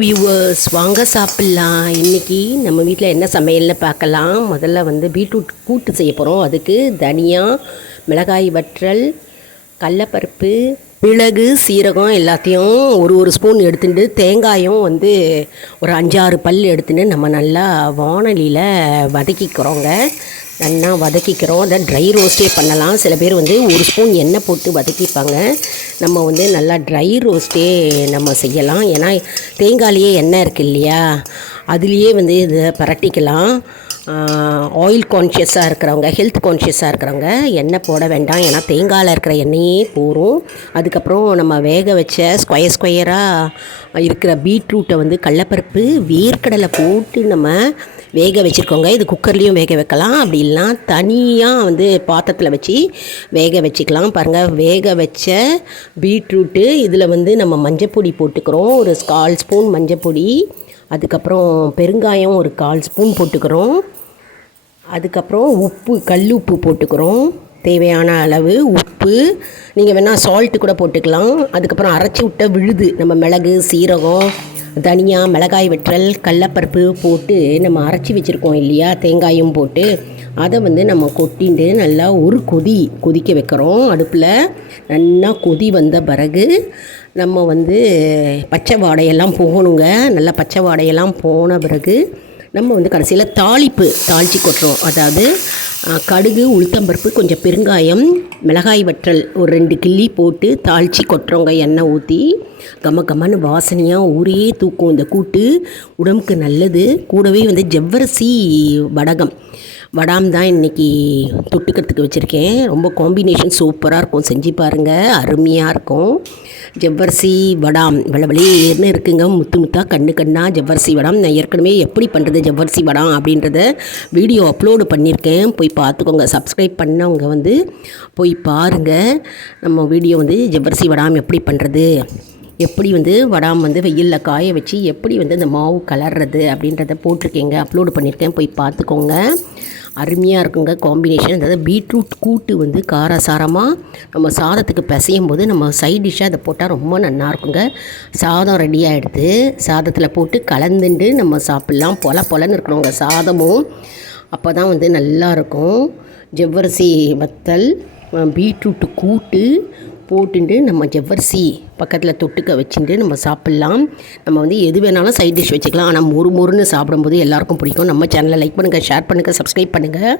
Viewers வாங்க சாப்பிட்லாம். இன்றைக்கி நம்ம வீட்டில் என்ன சமையல்னு பார்க்கலாம். முதல்ல வந்து பீட்ரூட் கூட்டு செய்ய போகிறோம். அதுக்கு தனியா, மிளகாய் வற்றல், கடலப்பருப்பு, மிளகு, சீரகம் எல்லாத்தையும் ஒரு ஸ்பூன் எடுத்துட்டு, தேங்காயும் வந்து ஒரு 5-6 பல் எடுத்துட்டு நம்ம நல்லா வாணலியில் வதக்கிக்கிறோங்க. நல்லா வதக்கிக்கிறோம். அதை ட்ரை ரோஸ்ட்டே பண்ணலாம். சில பேர் வந்து 1 ஸ்பூன் எண்ணெய் போட்டு வதக்கிப்பாங்க. நம்ம வந்து நல்லா ட்ரை ரோஸ்ட்டே நம்ம செய்யலாம். ஏன்னா தேங்காயிலேயே எண்ணெய் இருக்குது இல்லையா, அதுலேயே வந்து இதை பரட்டிக்கலாம். ஆயில் கான்ஷியஸாக இருக்கிறவங்க, ஹெல்த் கான்ஷியஸாக இருக்கிறவங்க எண்ணெய் போட வேண்டாம். ஏன்னா தேங்காயில் இருக்கிற எண்ணெயே போகும். அதுக்கப்புறம் நம்ம வேக வச்ச ஸ்கொயராக இருக்கிற பீட்ரூட்டை வந்து கடலப்பருப்பு, வேர்க்கடலை போட்டு நம்ம வேக வச்சுருக்கோங்க. இது குக்கர்லேயும் வேக வைக்கலாம், அப்படி இல்லைனா தனியாக வந்து பாத்திரத்தில் வச்சு வேக வச்சுக்கலாம். பாருங்கள், வேக வச்ச பீட்ரூட்டு இதில் வந்து நம்ம மஞ்சப்பொடி போட்டுக்கிறோம். ஒரு 1/4 ஸ்பூன் மஞ்சப்பொடி, அதுக்கப்புறம் பெருங்காயம் ஒரு 1/4 ஸ்பூன் போட்டுக்கிறோம். அதுக்கப்புறம் உப்பு, கல் உப்பு போட்டுக்கிறோம், தேவையான அளவு உப்பு. நீங்கள் வேணால் சால்ட்டு கூட போட்டுக்கலாம். அதுக்கப்புறம் அரைச்சி விட்ட விழுது, நம்ம மிளகு, சீரகம், தனியா, மிளகாய் வற்றல், கடலப்பருப்பு போட்டு நம்ம அரைச்சி வச்சுருக்கோம் இல்லையா, தேங்காயும் போட்டு அதை வந்து நம்ம கொட்டிட்டு நல்லா ஒரு கொதிக்க வைக்கிறோம். அடுப்பில் நல்லா கொதி வந்த பிறகு நம்ம வந்து பச்சை வாடையெல்லாம் போகணுங்க. நல்லா பச்சை வாடையெல்லாம் போன பிறகு நம்ம வந்து கடைசியில் தாளித்து கொட்டுறோம். அதாவது கடுகு, உளுத்தம்பருப்பு, கொஞ்சம் பெருங்காயம், மிளகாய் வற்றல் ஒரு 2 கிள்ளி போட்டு தாளித்து கொட்டுறோங்க. எண்ணெய் ஊற்றி கம்மன்னு வாசனையாக ஊரே தூக்கும். இந்த கூட்டு உடம்புக்கு நல்லது. கூடவே வந்து ஜவ்வரிசி வடாம் தான் இன்றைக்கி தொட்டுக்கிறதுக்கு வச்சுருக்கேன். ரொம்ப காம்பினேஷன் சூப்பராக இருக்கும், செஞ்சு பாருங்கள், அருமையாக இருக்கும். ஜவ்வரிசி வடாம் வெள்ளேர்னு இருக்குங்க, முத்தாக கண்ணாக ஜவ்வரிசி வடாம். நான் ஏற்கனவே எப்படி பண்ணுறது ஜவ்வரிசி வடாம் அப்படின்றத வீடியோ அப்லோடு பண்ணியிருக்கேன், போய் பார்த்துக்கோங்க. சப்ஸ்கிரைப் பண்ணவங்க வந்து போய் பாருங்கள். நம்ம வீடியோ வந்து ஜவ்வரிசி வடாம் எப்படி பண்ணுறது, எப்படி வந்து வடாம் வந்து வெயிலில் காய வச்சு எப்படி வந்து இந்த மாவு கலர்றது அப்படின்றத போட்டிருக்கேங்க, அப்லோடு பண்ணியிருக்கேன், போய் பார்த்துக்கோங்க. அருமையாக இருக்குங்க காம்பினேஷன். அதாவது பீட்ரூட் கூட்டு வந்து காரசாரமாக நம்ம சாதத்துக்கு பிசையும் போது நம்ம சைட் டிஷ்ஷாக அதை போட்டால் ரொம்ப நல்லாயிருக்குங்க. சாதம் ரெடி ஆகிடுது, சாதத்தில் போட்டு கலந்துண்டு நம்ம சாப்பிட்லாம். பொலன்னு இருக்கணுங்க சாதமும், அப்போ தான் வந்து நல்லாயிருக்கும். ஜவ்வரிசி வத்தல், பீட்ரூட்டு கூட்டு போட்டுட்டு நம்ம ஜவ்வரிசி பக்கத்தில் தொட்டுக்க வச்சுட்டு நம்ம சாப்பிட்லாம். நம்ம வந்து எது வேணாலும் சைட் டிஷ் வச்சுக்கலாம். ஆனால் மொறுன்னு சாப்பிடும்போது எல்லாேருக்கும் பிடிக்கும். நம்ம சேனலை லைக் பண்ணுங்கள், ஷேர் பண்ணுங்கள், சப்ஸ்கிரைப் பண்ணுங்கள்.